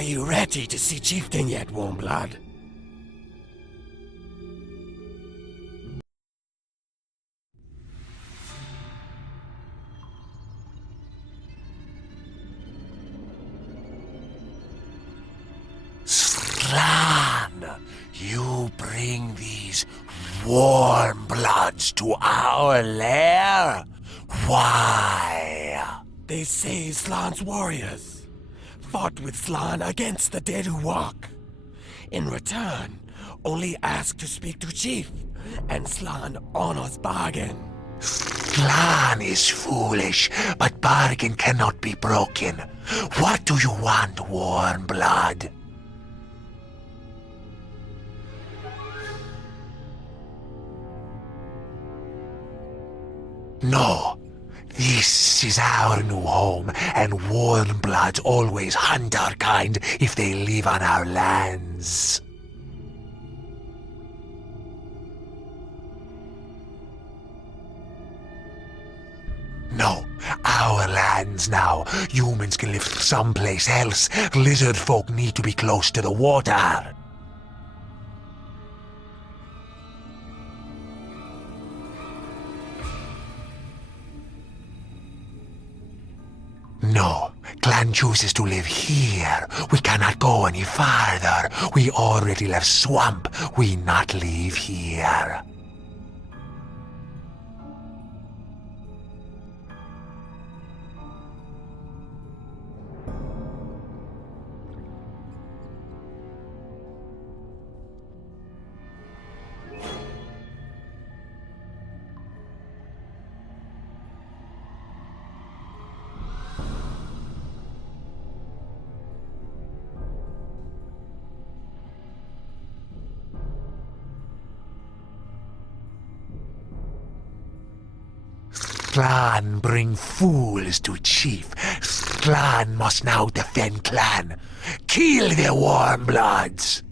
Are you ready to see Chieftain yet, Warmblood? Slan, you bring these warm bloods to our lair? Why? They say Slan's warriors fought with Slan against the dead who walk. In return, only ask to speak to Chief, and Slan honors bargain. Slan is foolish, but bargain cannot be broken. What do you want, warm blood? No. This is our new home, and warmbloods always hunt our kind if they live on our lands. No, our lands now. Humans can live someplace else. Lizard folk need to be close to the water. No, Clan chooses to live here. We cannot go any farther. We already left swamp. We not leave here. Clan bring fools to chief. Clan must now defend clan. Kill the warmbloods!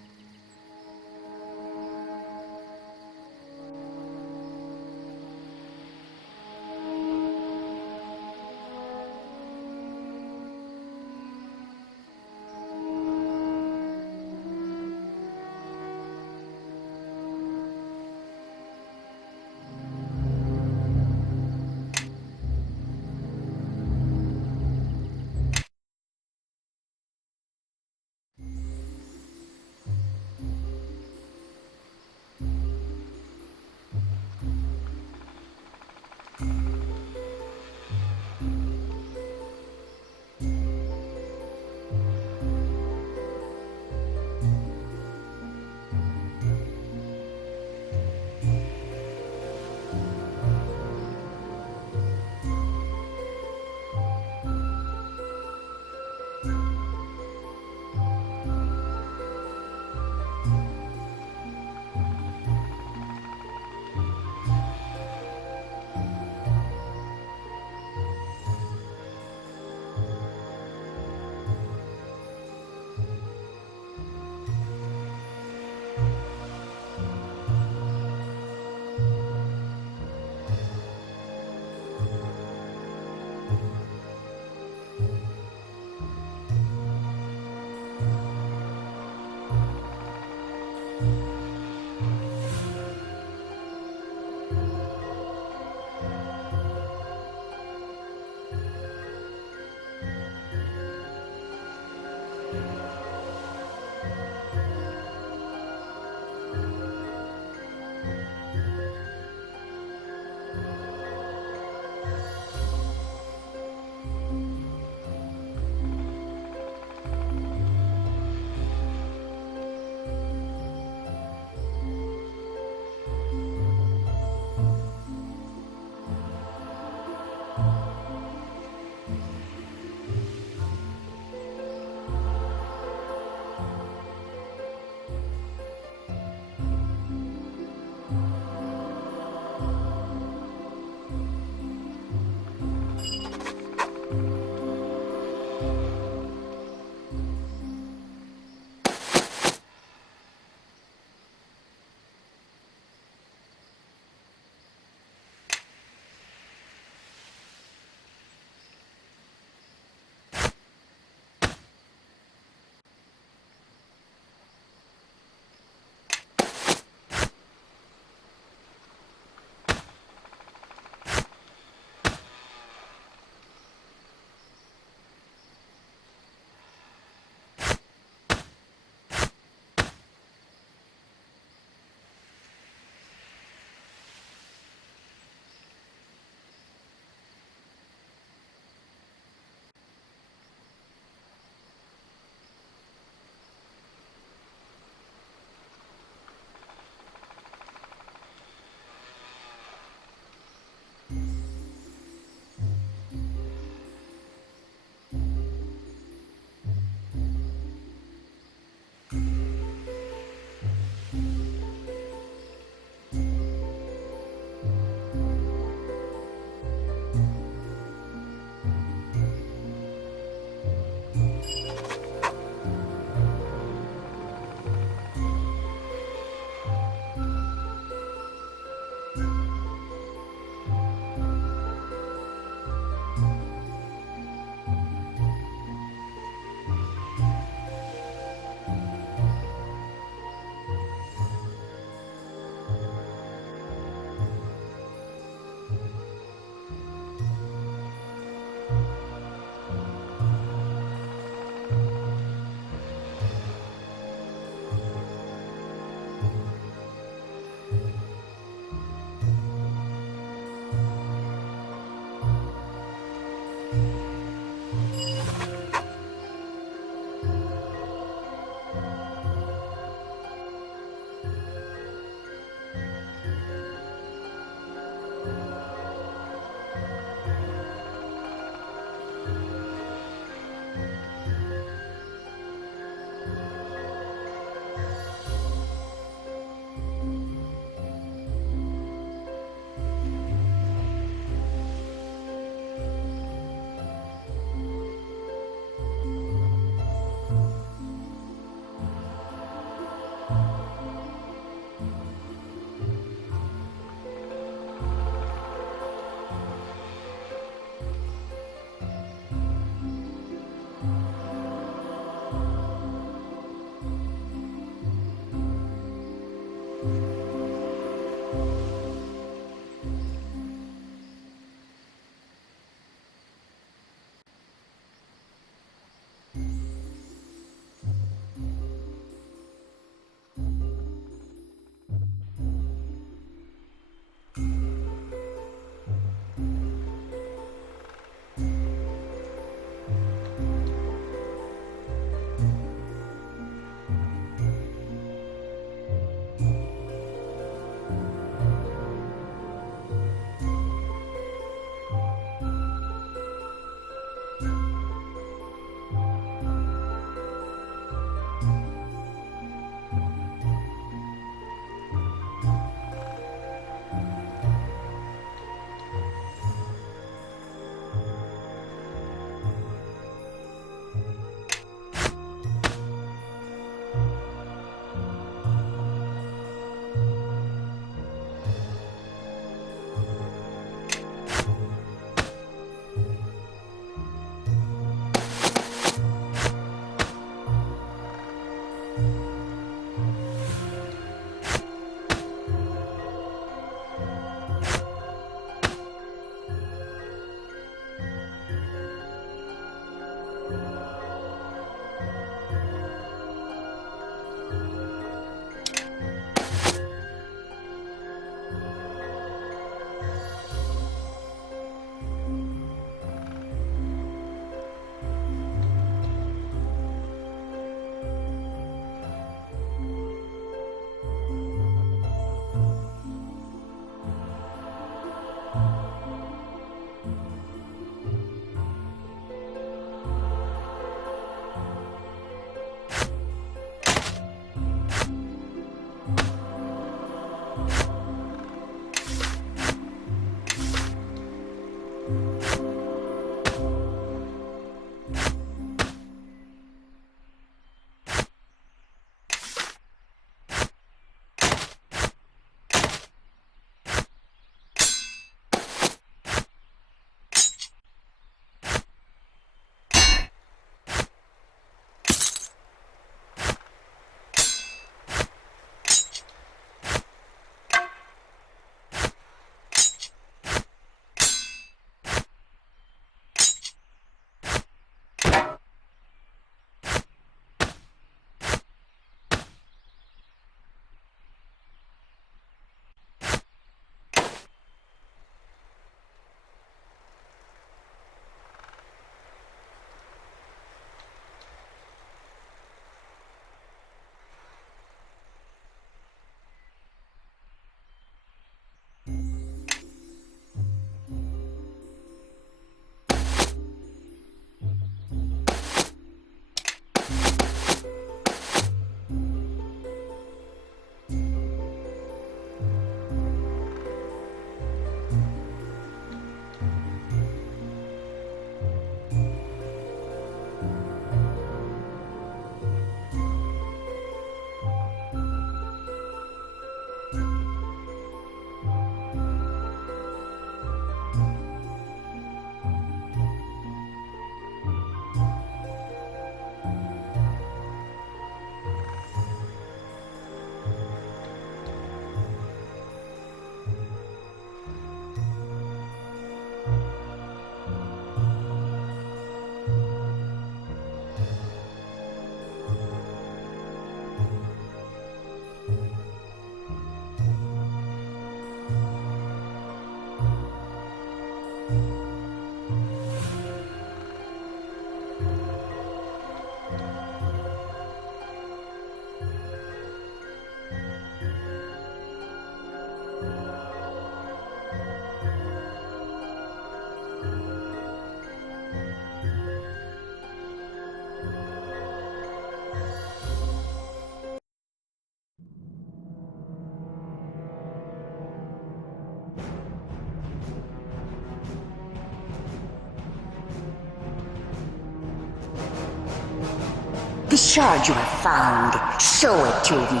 The shard you have found. Show it to me.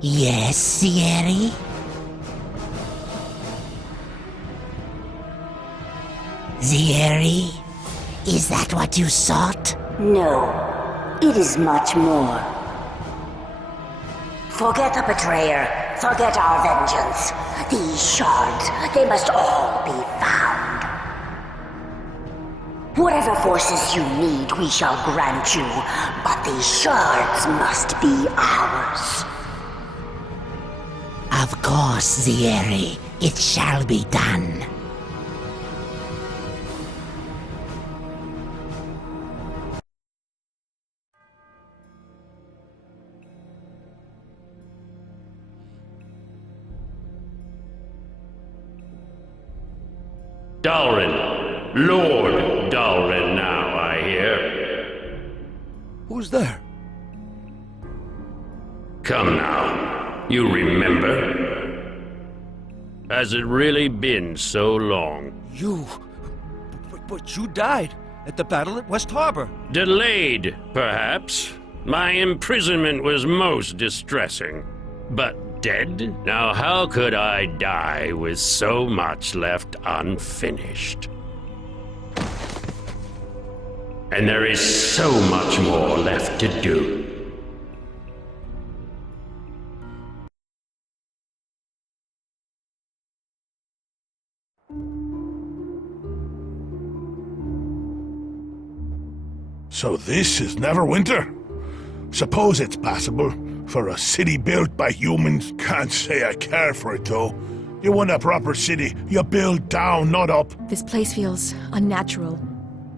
Yes, Sierra? Sierra? Is that what you sought? No, it is much more. Forget the betrayer. Forget our vengeance. These shards, they must all be found. Whatever forces you need, we shall grant you, but these shards must be ours. Of course, Sierra. It shall be done. Dalrin. Lord Dalrin now, I hear. Who's there? Come now. You remember? Has it really been so long? You... But you died at the battle at West Harbor. Delayed, perhaps. My imprisonment was most distressing. But dead? Now how could I die with so much left unfinished? And there is so much more left to do. So this is Neverwinter? Suppose it's passable for a city built by humans. Can't say I care for it though. You want a proper city, you build down, not up. This place feels unnatural.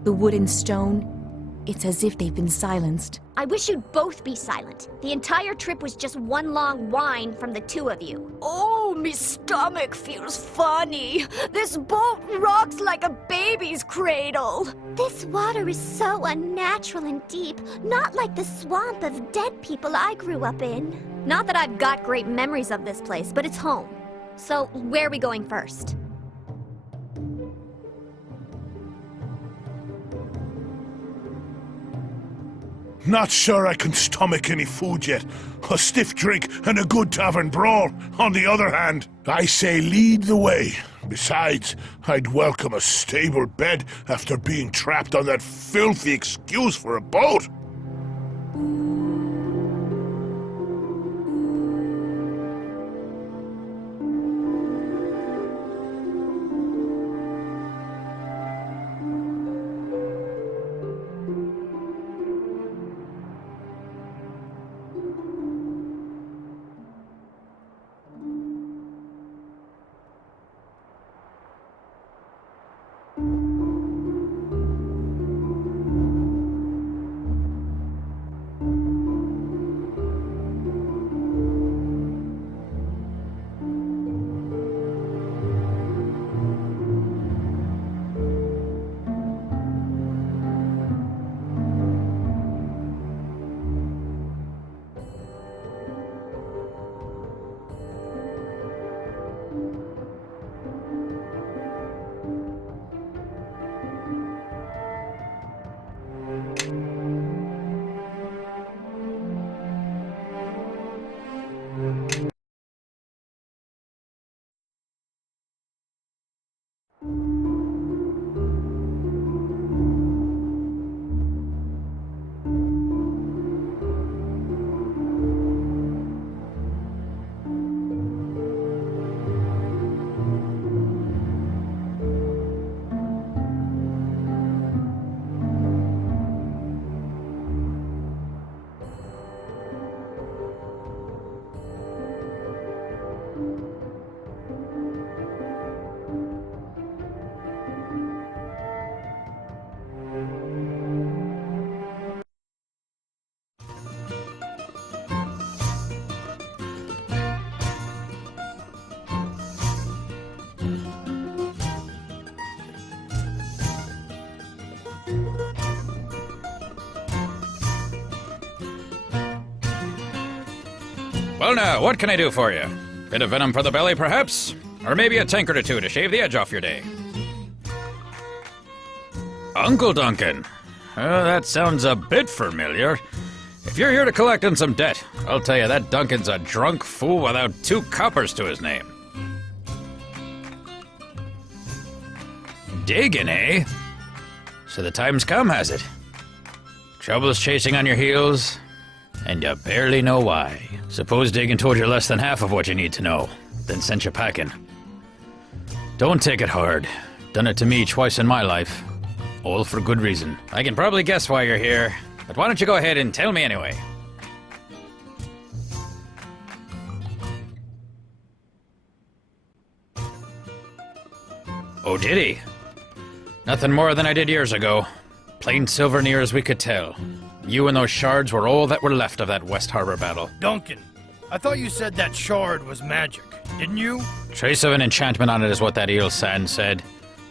The wood and stone, it's as if they've been silenced. I wish you'd both be silent. The entire trip was just one long whine from the two of you. Oh, me stomach feels funny. This boat rocks like a baby's cradle. This water is so unnatural and deep, not like the swamp of dead people I grew up in. Not that I've got great memories of this place, but it's home. So, where are we going first? Not sure I can stomach any food yet. A stiff drink and a good tavern brawl, on the other hand. I say lead the way. Besides, I'd welcome a stable bed after being trapped on that filthy excuse for a boat. Well now, what can I do for you? Bit of venom for the belly, perhaps? Or maybe a tankard or two to shave the edge off your day? Uncle Duncan, That sounds a bit familiar. If you're here to collect on some debt, I'll tell you that Duncan's a drunk fool without 2 coppers to his name. Digging, eh? So the time's come, has it? Trouble's chasing on your heels, and you barely know why. Suppose Diggin told you less than half of what you need to know, then sent you packing. Don't take it hard. Done it to me twice in my life. All for good reason. I can probably guess why you're here, but why don't you go ahead and tell me anyway? Oh, did he? Nothing more than I did years ago. Plain silver near as we could tell. You and those shards were all that were left of that West Harbor battle. Duncan, I thought you said that shard was magic, didn't you? Trace of an enchantment on it is what that eel sand said,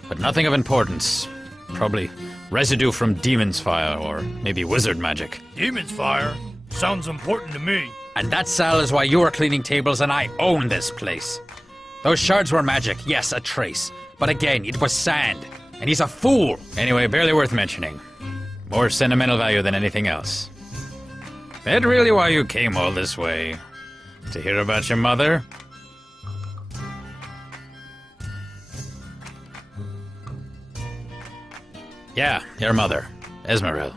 but nothing of importance. Probably residue from demon's fire, or maybe wizard magic. Demon's fire? Sounds important to me. And that, Sal, is why you are cleaning tables and I own this place. Those shards were magic, yes, a trace. But again, it was sand. And he's a fool. Anyway, barely worth mentioning. More sentimental value than anything else. That really why you came all this way? To hear about your mother? Yeah, your mother, Esmeril.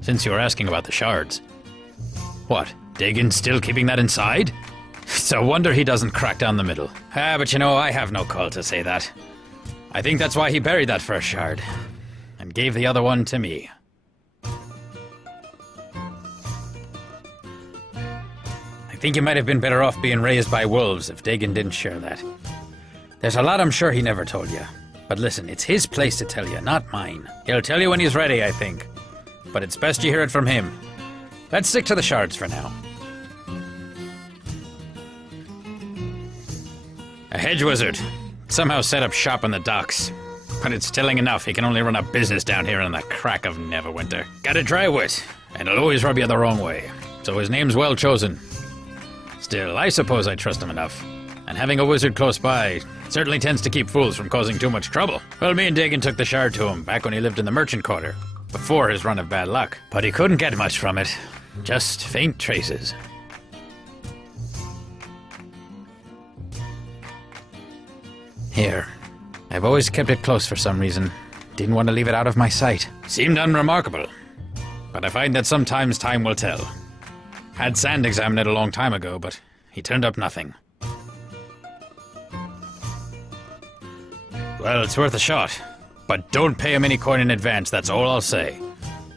Since you were asking about the shards. What, Dagon's still keeping that inside? It's a wonder he doesn't crack down the middle. But you know, I have no call to say that. I think that's why he buried that first shard, and gave the other one to me. I think you might have been better off being raised by wolves if Dagon didn't share that. There's a lot I'm sure he never told you. But listen, it's his place to tell you, not mine. He'll tell you when he's ready, I think. But it's best you hear it from him. Let's stick to the shards for now. A hedge wizard. Somehow set up shop on the docks. But it's telling enough he can only run a business down here in the crack of Neverwinter. Got a dry wit, and he'll always rub you the wrong way. So his name's well chosen. Still, I suppose I trust him enough. And having a wizard close by certainly tends to keep fools from causing too much trouble. Well, me and Dagon took the shard to him back when he lived in the merchant quarter, before his run of bad luck. But he couldn't get much from it. Just faint traces. Here. I've always kept it close for some reason. Didn't want to leave it out of my sight. Seemed unremarkable. But I find that sometimes time will tell. Had Sand examine it a long time ago, but he turned up nothing. Well, it's worth a shot. But don't pay him any coin in advance, that's all I'll say.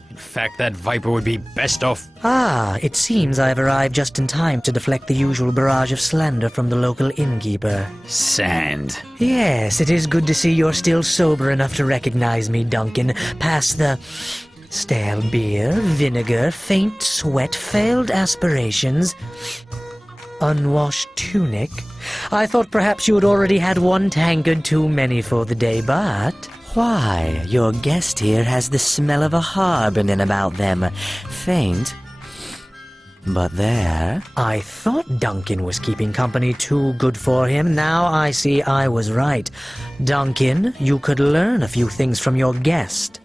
In fact, that viper would be best off... Ah, it seems I've arrived just in time to deflect the usual barrage of slander from the local innkeeper. Sand. Yes, it is good to see you're still sober enough to recognize me, Duncan. Past the... stale beer, vinegar, faint sweat, failed aspirations... unwashed tunic. I thought perhaps you had already had one tankard too many for the day, but... why, your guest here has the smell of a harbin about them. Faint, but there. I thought Duncan was keeping company too good for him. Now I see I was right. Duncan, you could learn a few things from your guest.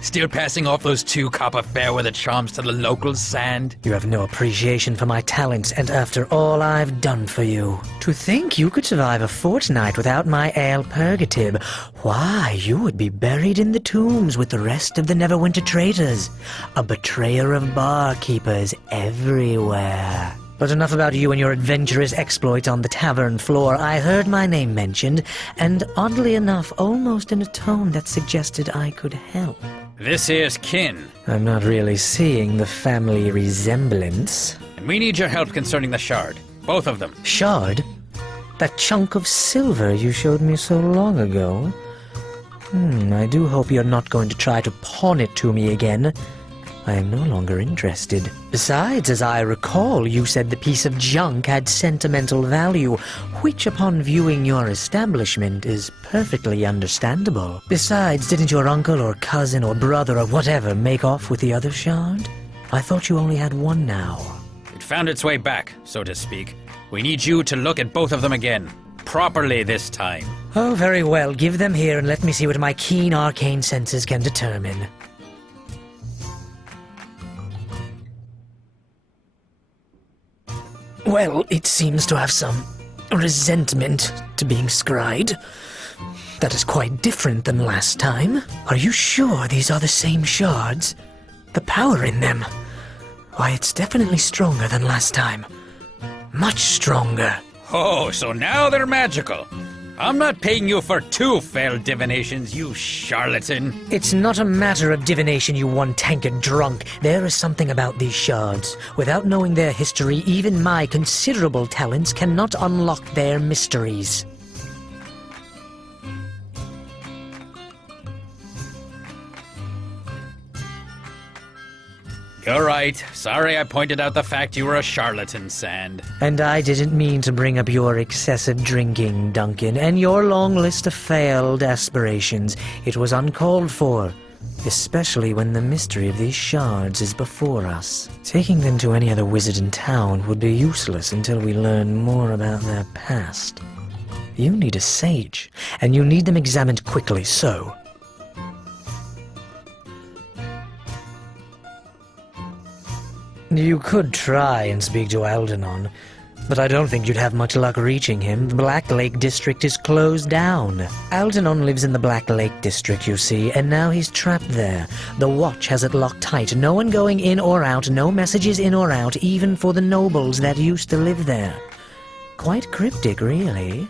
Still passing off those 2 copper fairweather charms to the local Sand? You have no appreciation for my talents, and after all I've done for you. To think you could survive a fortnight without my ale purgative. Why, you would be buried in the tombs with the rest of the Neverwinter traitors. A betrayer of barkeepers everywhere. But enough about you and your adventurous exploits on the tavern floor. I heard my name mentioned, and oddly enough, almost in a tone that suggested I could help. This here's Kin. I'm not really seeing the family resemblance. And we need your help concerning the shard. Both of them. Shard? That chunk of silver you showed me so long ago? I do hope you're not going to try to pawn it to me again. I am no longer interested. Besides, as I recall, you said the piece of junk had sentimental value, which upon viewing your establishment is perfectly understandable. Besides, didn't your uncle or cousin or brother or whatever make off with the other shard? I thought you only had one now. It found its way back, so to speak. We need you to look at both of them again. Properly this time. Oh, very well. Give them here and let me see what my keen arcane senses can determine. Well, it seems to have some resentment to being scryed. That is quite different than last time. Are you sure these are the same shards? The power in them. Why, it's definitely stronger than last time. Much stronger. Oh, so now they're magical. I'm not paying you for 2 failed divinations, you charlatan. It's not a matter of divination, you one-tankard drunk. There is something about these shards. Without knowing their history, even my considerable talents cannot unlock their mysteries. You're right. Sorry I pointed out the fact you were a charlatan, Sand. And I didn't mean to bring up your excessive drinking, Duncan, and your long list of failed aspirations. It was uncalled for, especially when the mystery of these shards is before us. Taking them to any other wizard in town would be useless until we learn more about their past. You need a sage, and you need them examined quickly, so... You could try and speak to Algernon, but I don't think you'd have much luck reaching him. The Black Lake District is closed down. Algernon lives in the Black Lake District, you see, and now he's trapped there. The watch has it locked tight. No one going in or out, no messages in or out, even for the nobles that used to live there. Quite cryptic, really.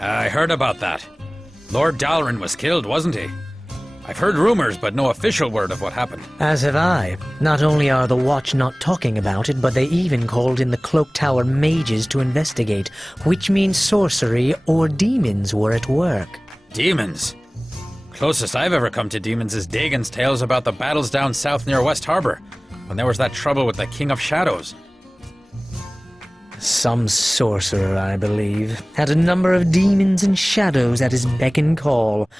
I heard about that. Lord Dalrin was killed, wasn't he? I've heard rumors, but no official word of what happened. As have I. Not only are the Watch not talking about it, but they even called in the Cloak Tower mages to investigate, which means sorcery or demons were at work. Demons? Closest I've ever come to demons is Dagon's tales about the battles down south near West Harbor, when there was that trouble with the King of Shadows. Some sorcerer, I believe, had a number of demons and shadows at his beck and call.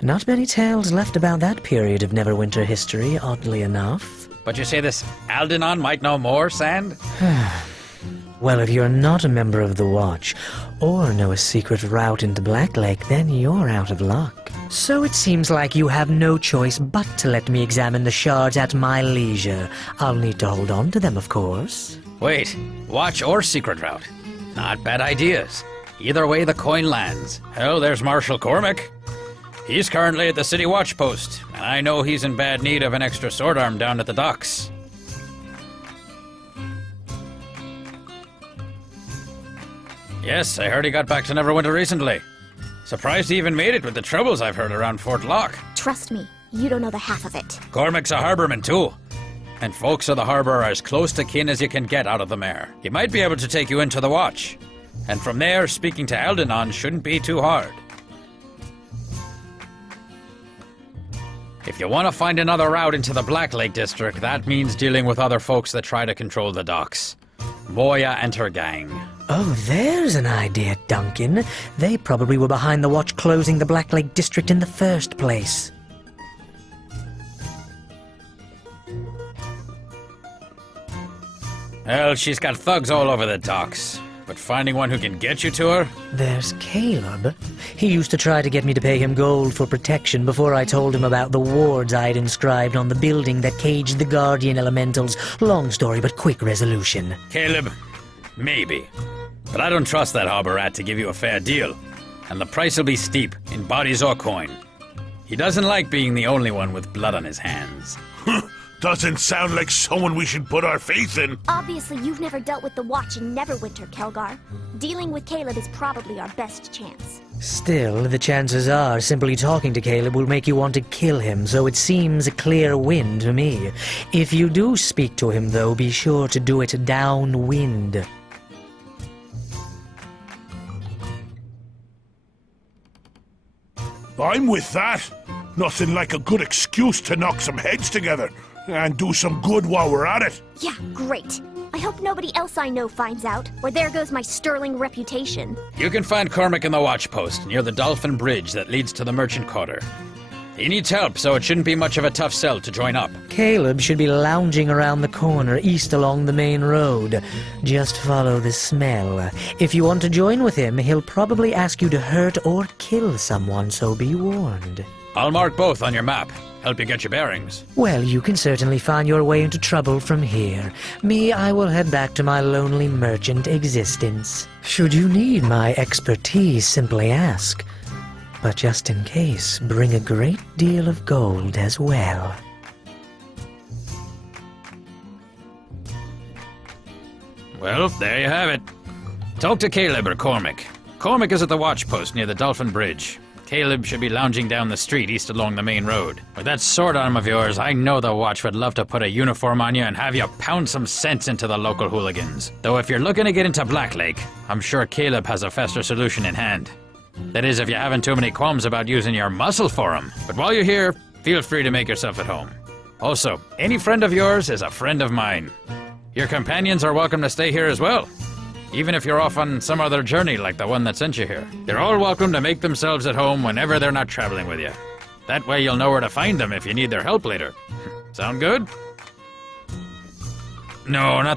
Not many tales left about that period of Neverwinter history, oddly enough. But you say this Algernon might know more, Sand? Well, if you're not a member of the Watch, or know a secret route into Black Lake, then you're out of luck. So it seems like you have no choice but to let me examine the shards at my leisure. I'll need to hold on to them, of course. Wait, Watch or secret route? Not bad ideas. Either way, the coin lands. Hell, there's Marshal Cormac. He's currently at the city watch post, and I know he's in bad need of an extra sword arm down at the docks. Yes, I heard he got back to Neverwinter recently. Surprised he even made it with the troubles I've heard around Fort Locke. Trust me, you don't know the half of it. Cormac's a harborman too, and folks of the harbor are as close to kin as you can get out of the mare. He might be able to take you into the watch, and from there, speaking to Algernon shouldn't be too hard. If you want to find another route into the Black Lake District, that means dealing with other folks that try to control the docks. Moya and her gang. Oh, there's an idea, Duncan. They probably were behind the Watch closing the Black Lake District in the first place. Well, she's got thugs all over the docks. But finding one who can get you to her? There's Caleb. He used to try to get me to pay him gold for protection before I told him about the wards I'd inscribed on the building that caged the Guardian Elementals. Long story, but quick resolution. Caleb, maybe. But I don't trust that harbor rat to give you a fair deal. And the price will be steep, in bodies or coin. He doesn't like being the only one with blood on his hands. Doesn't sound like someone we should put our faith in. Obviously, you've never dealt with the Watch in Neverwinter, Kelgar. Dealing with Caleb is probably our best chance. Still, the chances are simply talking to Caleb will make you want to kill him, so it seems a clear win to me. If you do speak to him, though, be sure to do it downwind. I'm with that. Nothing like a good excuse to knock some heads together. And do some good while we're at it. Yeah, great. I hope nobody else I know finds out, or there goes my sterling reputation. You can find Cormac in the watch post near the Dolphin Bridge that leads to the Merchant Quarter. He needs help, so it shouldn't be much of a tough sell to join up. Caleb should be lounging around the corner east along the main road. Just follow the smell. If you want to join with him, he'll probably ask you to hurt or kill someone, so be warned. I'll mark both on your map. help you get your bearings. Well, you can certainly find your way into trouble from here. Me, I will head back to my lonely merchant existence. Should you need my expertise, simply ask. But just in case, bring a great deal of gold as well. Well, there you have it. Talk to Caleb or Cormac. Cormac is at the watch post near the Dolphin Bridge. Caleb should be lounging down the street east along the main road. With that sword arm of yours, I know the watch would love to put a uniform on you and have you pound some sense into the local hooligans. Though if you're looking to get into Blacklake, I'm sure Caleb has a faster solution in hand. That is, if you haven't too many qualms about using your muscle for him. But while you're here, feel free to make yourself at home. Also, any friend of yours is a friend of mine. Your companions are welcome to stay here as well. Even if you're off on some other journey like the one that sent you here. They're all welcome to make themselves at home whenever they're not traveling with you. That way you'll know where to find them if you need their help later. Sound good? No, not that